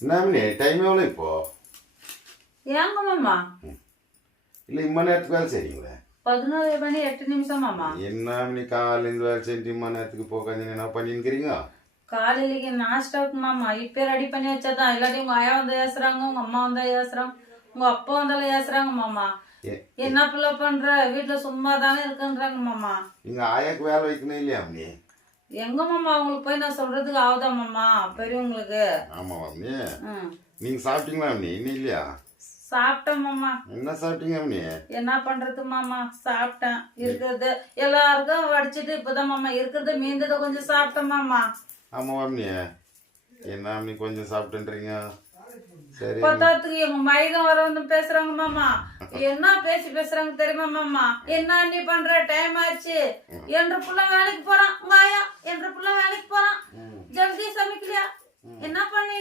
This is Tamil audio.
என்ன டைம் எவ்வளோ இப்போ? ஏங்க மாமா? இல்லை இம்மா நேரத்துக்கு வேலை செய்றீங்களே? 11 மணி 8 நிமிஷம் மாமா. என்ன காலையிலேருந்து வேலை செஞ்சு இம்மா நேரத்துக்கு போகாதீங்க, என்ன பண்ணிருக்கிறீங்க? காலையிலக்கு நாஸ்டாவுக்கு மாமா இப்பே ரெடி பண்ணி வச்சாதான். இல்லாட்டி உங்க ஆயா வந்து ஏசுறாங்க, உங்க அம்மா வந்தா ஏசுறாங்க, உங்க அப்பா வந்தாலும் ஏசுறாங்க மாமா. என்ன பிள்ளை பண்ற, வீட்டுல சும்மா தானே இருக்குன்றாங்க மாமா. நீங்க ஆயாக்கு வேலை வைக்கணும் இல்லையா அம்மி? எங்க மாமா அவங்களுக்கு போய் நான் சொல்றதுக்கு ஆகுதா மாமா பெரியவங்களுக்கு? ஆமா அம்மி. நீங்க சாப்பிட்டீங்களா அம்மி? இன்னும் இல்லையா? சாப்பிட்டேன் மாமா. என்ன சாப்பிட்டீங்க அம்மி? என்ன பண்றது மாமா, சாப்பிட்டேன். இருக்கிறது எல்லாருக்கும் வடிச்சிட்டு இப்பதான் மாமா இருக்கிறது மீந்ததை கொஞ்சம் சாப்பிட்டேன் மாமா. ஆமா அம்மி. என்ன அம்மி கொஞ்சம் சாப்பிட்டுன்றீங்க? சரி. பத்தாத்துக்கு எங்க மைகம் வர வந்து பேசுறாங்க மாமா. என்ன பேசுறாங்க தெரியுமா மாமா? என்ன நீ பண்ற, டைம் ஆச்சு. என்ற புள்ள வேலைக்கு போறான், உங்க ஆயா என்ற புள்ள வேலைக்கு போறான். ஜல்தி சமைக்கலையா? என்ன பண்ணி